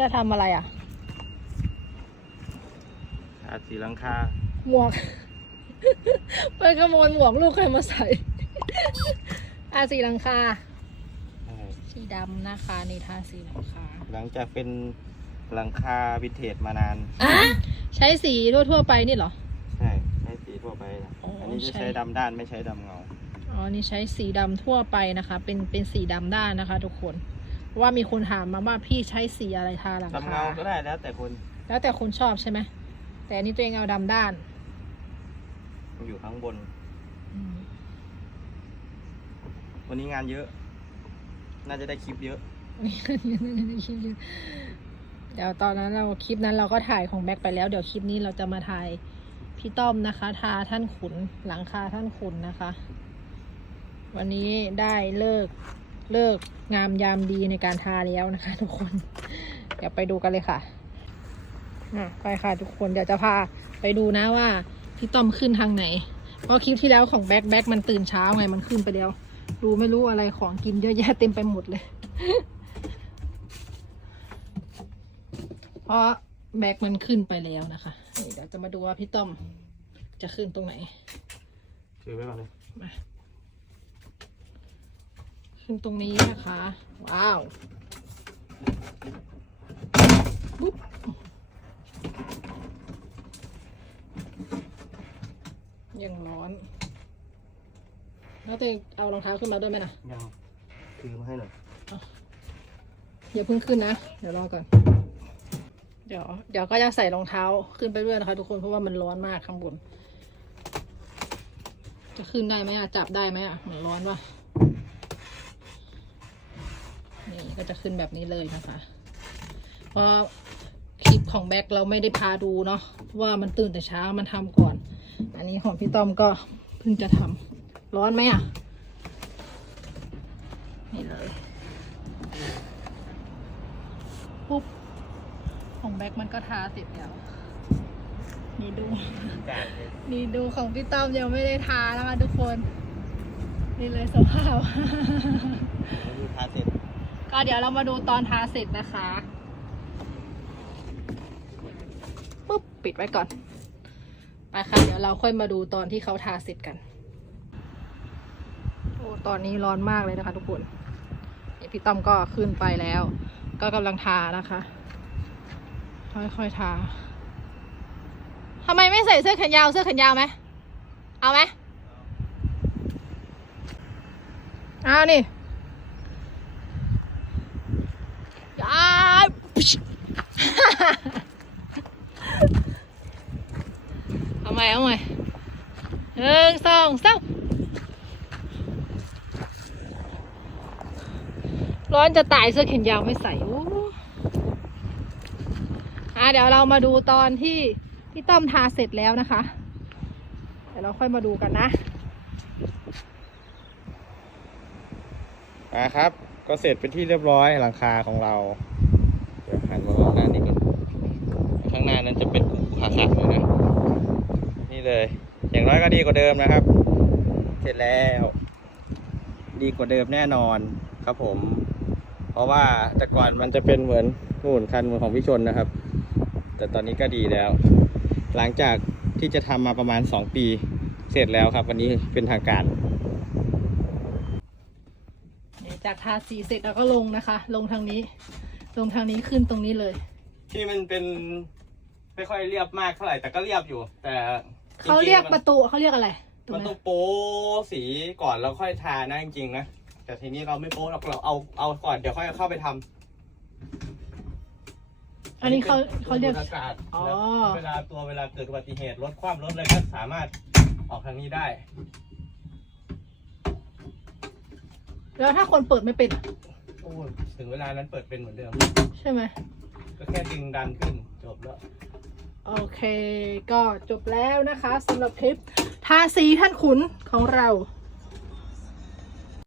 จะทำอะไรอะ ทาสีหลังคาหมวก ไปขโมยหมวกลูกใครมาใส่ อาสีหลังคา ใช่สีดำนะคะนี่ทาสีหลังคาหลังจากเป็นหลังคาวินเทจมานานใช้สีทั่วๆไปนี่เหรอ ใช่ใช้สีทั่วไปนะอ๋ออัอันนี้จะใช่ ใช้ดำด้านไม่ใช้ดำเงา อ๋อ นี่ใช้สีดำทั่วไปนะคะ เป็นเป็นสีดำด้านนะคะ ทุกคน เพราะว่ามีคนถามมาว่าพี่ใช้สีอะไรทาหลังดำคาเงาก็ได้แล้วแต่คนแล้วแต่คนชอบใช่ไหมแต่อันนี้ตัวเองเอาดำด้านมันอยู่ข้างบน อืมวันนี้งานเยอะ น่าจะได้คลิปเยอะ เดี๋ยวตอนนั้นเราคลิปนั้นเราก็ถ่ายของแบ็คไปแล้ว เดี๋ยวคลิปนี้เราจะมาถ่ายพี่ต้อมนะคะ ทาท่านขุนหลังคาท่านขุนนะคะ วันนี้ได้เลิก เลิกงามยามดีในการทาแล้วนะคะ ทุกคน เดี๋ยวไปดูกันเลยค่ะอะไปค่ะทุกคนเดี๋ยวจะพาไปดูนะว่าพี่ต้อมขึ้นทางไหน เพราะคลิปที่แล้วของแบ็คแบ็คมันตื่นเช้าไงมันขึ้นไปแล้ว ดูไม่รู้อะไรของกินเยอะแยะเต็มไปหมดเลย เพราะแบ็คมันขึ้นไปแล้วนะคะนี่เดี๋ยวจะมาดูว่าพี่ต้อมจะขึ้นตรงไหนถือไว้ก่อนเลยมา ขึ้นตรงนี้นะคะ ว้าวปุ๊บยังร้อน แล้วตัวเองเอารองเท้าขึ้นมาด้วยไหมนะยังถือมาให้หน่อยอย่าเพิ่งขึ้นนะ เดี๋ยวรอก่อน เดี๋ยว เดี๋ยวก็จะใส่รองเท้าขึ้นไปด้วยนะคะ ทุกคนเพราะว่ามันร้อนมากข้างบน จะขึ้นได้ไหมอะจับได้ไหมอะมันร้อนวะ นี่ก็จะขึ้นแบบนี้เลยนะคะเพราะคลิปของแบ็คเราไม่ได้พาดูเนาะเพราะว่ามันตื่นแต่เช้ามันทำก่อน อันนี้ของพี่ต้อมก็เพิ่งจะทำร้อนไหมอะนี่เลยปุ๊บของแบ็คมันก็ทาเสร็จแล้วนี่ดู นี่ดูของพี่ต้อมยังไม่ได้ทานะคะทุกคน นี่เลยสภาพแล้วดูทาเสร็จ ก็เดี๋ยวเรามาดูตอนทาเสร็จนะคะปุ๊บปิดไว้ก่อน ไปค่ะ เดี๋ยวเราค่อยมาดูตอนที่เขาทาเสร็จกัน โอ้ ตอนนี้ร้อนมากเลยนะคะทุกคนพี่ต้อมก็ขึ้นไปแล้ว ก็กำลังทานะคะ ค่อยๆทาทำไมไม่ใส่เสื้อแขนยาวเสื้อแขนยาวไหม เอาไหมเอานี่ ยา เอาใหม่เอาใหม่หนึ่งสองสามร้อนจะตายเสื้อแขนยาวไม่ใส่อู้อะเดี๋ยวเรามาดูตอนที่พี่ต้อมทาเสร็จแล้วนะคะ เดี๋ยวเราค่อยมาดูกันนะอ่าครับ ก็เสร็จเป็นที่เรียบร้อยหลังคาของเรา เดี๋ยวหันมาข้างหน้านิดนึงข้างห น้านั้นจะเป็นขาขัดเลยนะ นี่เลย อย่างน้อยก็ดีกว่าเดิมนะครับ เสร็จแล้ว ดีกว่าเดิมแน่นอนครับผม เพราะว่าแต่ก่อนมันจะเป็นเหมือนนู่นคันเหมือนของพี่ชนนะครับ แต่ตอนนี้ก็ดีแล้ว หลังจากที่จะทำมาประมาณ 2 ปี เสร็จแล้วครับ วันนี้เป็นทางการจากทาสีเสร็จแล้วก็ลงนะคะ ลงทางนี้ ลงทางนี้ขึ้นตรงนี้เลย ที่มันเป็น ไม่ค่อยเรียบมากเท่าไหร่แต่ก็เรียบอยู่ แต่จงๆเขาเรียกมันประตูเขาเรียกอะไรถูกมันไหมต้องโป๊สีก่อนแล้วค่อยทานะจริงๆนะแต่ทีนี้เราไม่โป๊เราเราเอาเอาก่อนเดี๋ยวค่อยเข้าไปทำอันนี้เขาเขาเรียกดูดอากาศอ๋อแล้วเวลาตัวเวลาเกิดอุบัติเหตุรถคว่ำรถอะไรก็สามารถออกทางนี้ได้ แล้วถ้าคนเปิดไม่เป็นอะโอ้ยถึงเวลานั้นเปิดเป็นเหมือนเดิม ใช่ไหมก็แค่ดึงดันขึ้นจบแล้ว โอเค ก็จบแล้วนะคะสำหรับคลิปทาสีท่านขุนของเรา